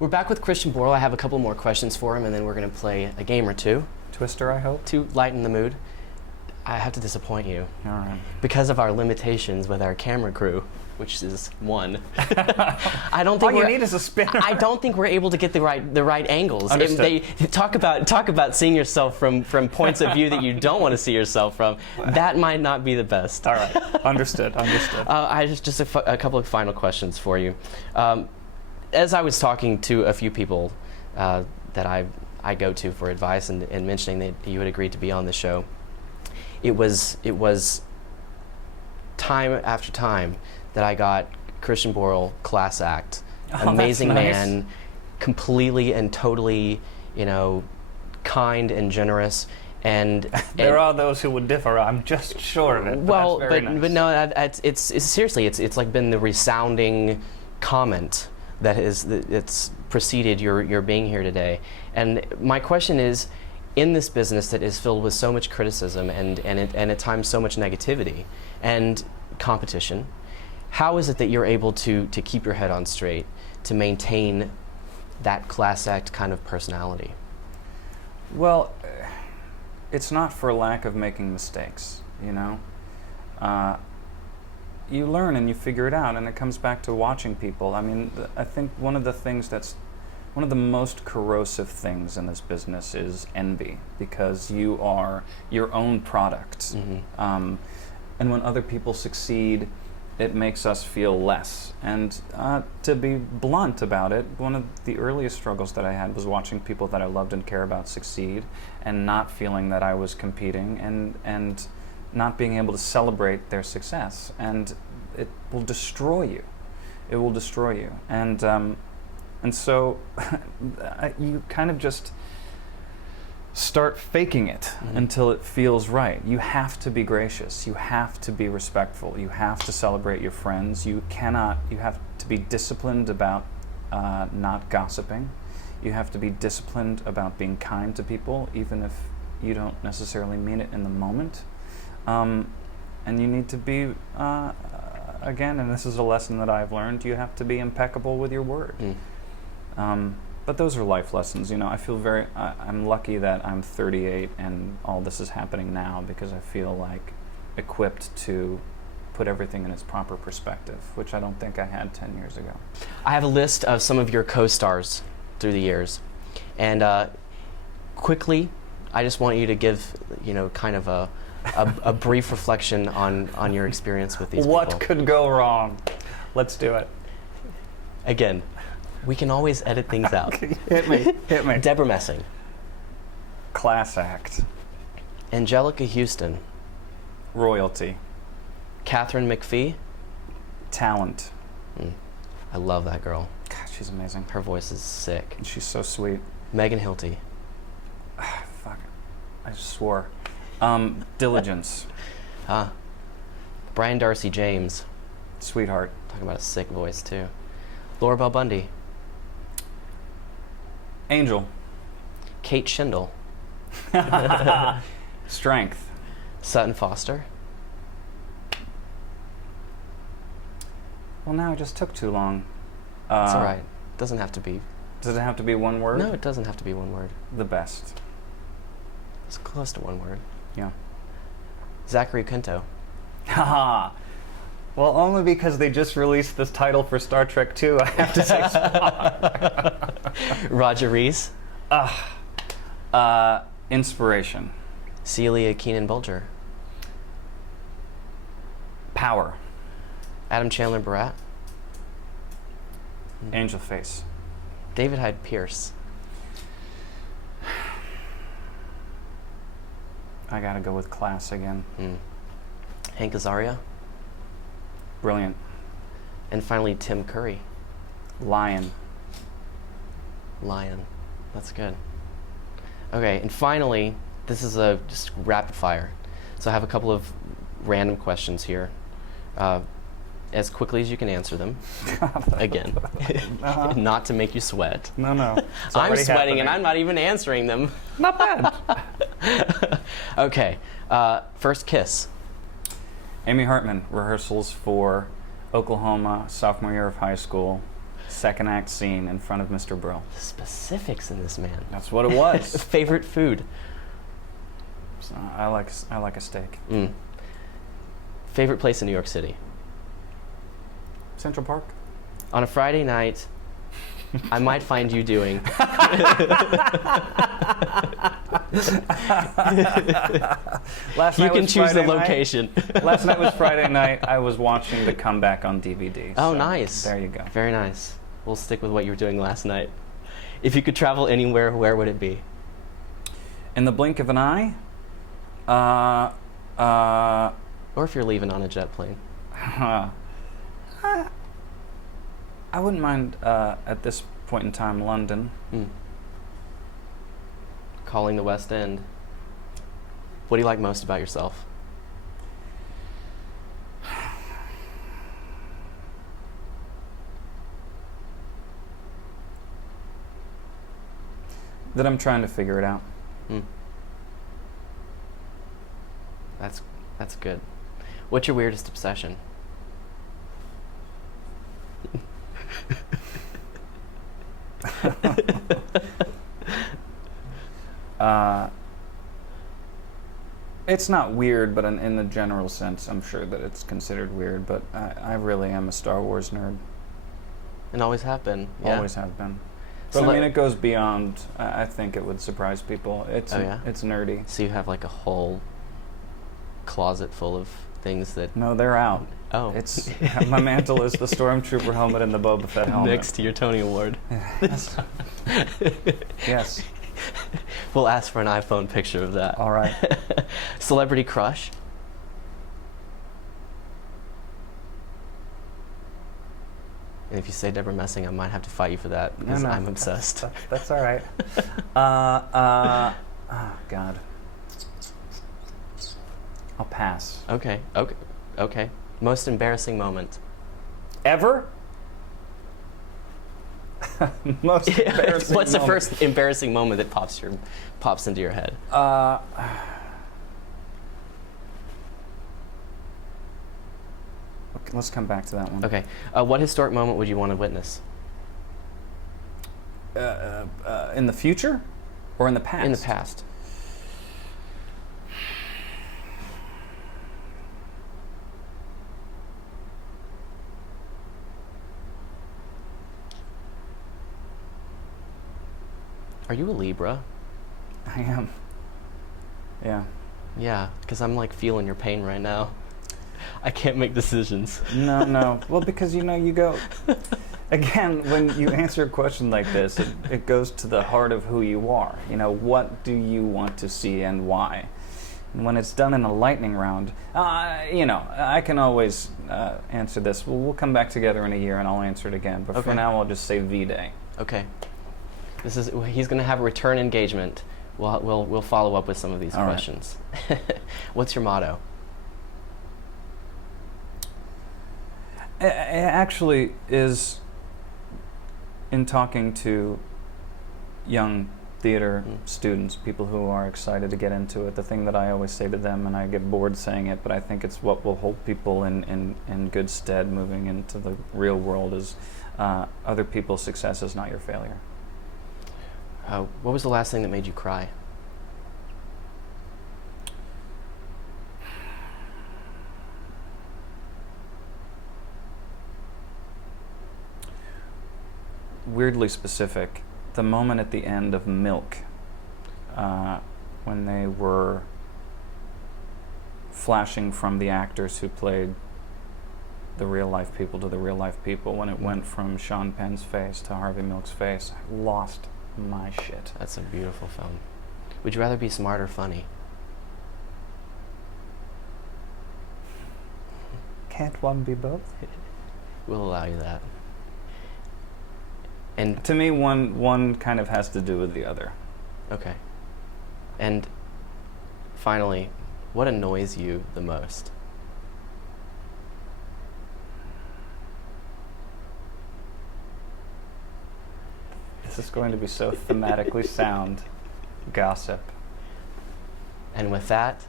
We're back with Christian Borle. I have a couple more questions for him, and then we're going to play a game or two Twister, I hope. to lighten the mood. I have to disappoint you. All right. Because of our limitations with our camera crew, which is one. I don't think All you need is a spinner. I don't think we're able to get the right angles. Understood. They talk about seeing yourself from points of view that you don't want to see yourself from. That might not be the best. All right. Understood. I just a couple of final questions for you. As I was talking to a few people that I go to for advice and mentioning that you had agreed to be on the show, it was time after time that I got Christian Borle, class act, amazing that's nice. man, completely and totally, kind and generous. And There are those who would differ. I'm just sure of it. Well, that's very nice. but no, it's seriously, it's like been the resounding comment that it's preceded your being here today. And my question is, in this business that is filled with so much criticism and at times so much negativity and competition, how is it that you're able to keep your head on straight, to maintain that class act kind of personality? Well, it's not for lack of making mistakes, you learn and you figure it out, and it comes back to watching people. I mean, I think one of the most corrosive things in this business is envy, because you are your own product. Mm-hmm. And when other people succeed, it makes us feel less. And to be blunt about it, one of the earliest struggles that I had was watching people that I loved and care about succeed and not feeling that I was competing and not being able to celebrate their success. And it will destroy you. It will destroy you. And so you kind of just start faking it until it feels right. You have to be gracious. You have to be respectful. You have to celebrate your friends. You have to be disciplined about not gossiping. You have to be disciplined about being kind to people, even if you don't necessarily mean it in the moment. And you need to be, again, and this is a lesson that I've learned, you have to be impeccable with your word. But those are life lessons. I feel I'm lucky that I'm 38 and all this is happening now, because I feel like equipped to put everything in its proper perspective, which I don't think I had 10 years ago. I have a list of some of your co-stars through the years, and quickly, I just want you to give, kind of a brief reflection on your experience with these people. What could go wrong? Let's do it. Again, we can always edit things out. Hit me. Deborah Messing. Class act. Angelica Houston. Royalty. Catherine McPhee. Talent. I love that girl. God, she's amazing. Her voice is sick. And she's so sweet. Megan Hilty. Fuck it. I just swore. Diligence. Brian Darcy James. Sweetheart. Talking about a sick voice, too. Laura Bell Bundy. Angel. Kate Shindle. Strength. Sutton Foster. Well, now it just took too long. It's all right. Doesn't have to be. Does it have to be one word? No, it doesn't have to be one word. The best. It's close to one word. Yeah. Zachary Quinto. Haha. Well, only because they just released this title for Star Trek II, I have to say Spock. Roger Rees. Inspiration. Celia Keenan Bolger. Power. Adam Chandler Barat. Angel face. David Hyde Pierce. I gotta go with class again. Hank Azaria. Brilliant. And finally, Tim Curry. Lion. That's good. Okay, and finally, this is just rapid fire. So I have a couple of random questions here. As quickly as you can answer them. Again, not to make you sweat. No. I'm sweating happening. and I'm not even answering them. Not bad. Okay, first kiss. Amy Hartman, rehearsals for Oklahoma, sophomore year of high school. second act scene in front of Mr. Brill. The specifics in this man. That's what it was. Favorite food? So I like a steak. Favorite place in New York City? Central Park. On a Friday night, I might find you doing. You can choose the location. Last night was Friday night. I was watching The Comeback on DVD. Oh, so nice. There you go. Very nice. We'll stick with what you were doing last night. If you could travel anywhere, where would it be? In the blink of an eye? Or if you're leaving on a jet plane. I wouldn't mind, at this point in time, London. Calling the West End. What do you like most about yourself? That I'm trying to figure it out. That's good. What's your weirdest obsession? It's not weird, but in the general sense, I'm sure that it's considered weird. But I really am a Star Wars nerd. And always have been. Yeah. Always have been. So But I mean, it goes beyond. I think it would surprise people. It's it's nerdy. So you have like a whole closet full of things that. No, they're out. Oh. It's my mantle is the Stormtrooper helmet and the Boba Fett helmet. Next to your Tony Award. Yes. Yes. We'll ask for an iPhone picture of that. All right. Celebrity crush? And if you say Deborah Messing, I might have to fight you for that because No, I'm obsessed. That's all right. Oh, God. I'll pass. Okay. Most embarrassing moment? Ever? Most embarrassing What's the moment. first embarrassing moment that pops into your head? Okay, let's come back to that one. Okay. What historic moment would you want to witness? In the future or in the past? In the past. Are you a Libra? I am. Yeah. Yeah, because I'm like feeling your pain right now. I can't make decisions. No. Well, because you go. Again, when you answer a question like this, it goes to the heart of who you are. What do you want to see and why? And when it's done in a lightning round, I can always answer this. Well, we'll come back together in a year and I'll answer it again. But for now, I'll just say V-Day. Okay. He's going to have a return engagement. We'll follow up with some of these questions. Right. What's your motto? It actually is, in talking to young theater students, people who are excited to get into it, the thing that I always say to them, and I get bored saying it, but I think it's what will hold people in good stead moving into the real world, is other people's success is not your failure. What was the last thing that made you cry? Weirdly specific. The moment at the end of Milk, when they were flashing from the actors who played the real life people to the real life people, when it went from Sean Penn's face to Harvey Milk's face, I lost my shit. That's a beautiful film. Would you rather be smart or funny? Can't one be both? We'll allow you that. And to me, one kind of has to do with the other. Okay. And finally, what annoys you the most? This is going to be so thematically sound. Gossip. And with that,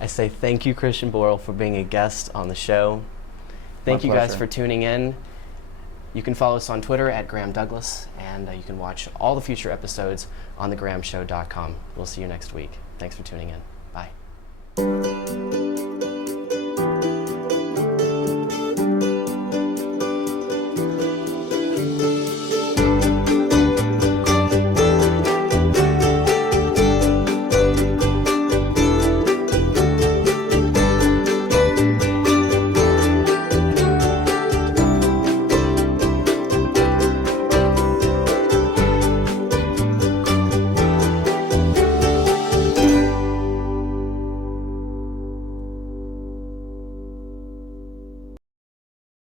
I say thank you, Christian Borle, for being a guest on the show. Thank you guys for tuning in. You can follow us on Twitter at Graham Douglas, and you can watch all the future episodes on thegrahamshow.com. We'll see you next week. Thanks for tuning in. Bye.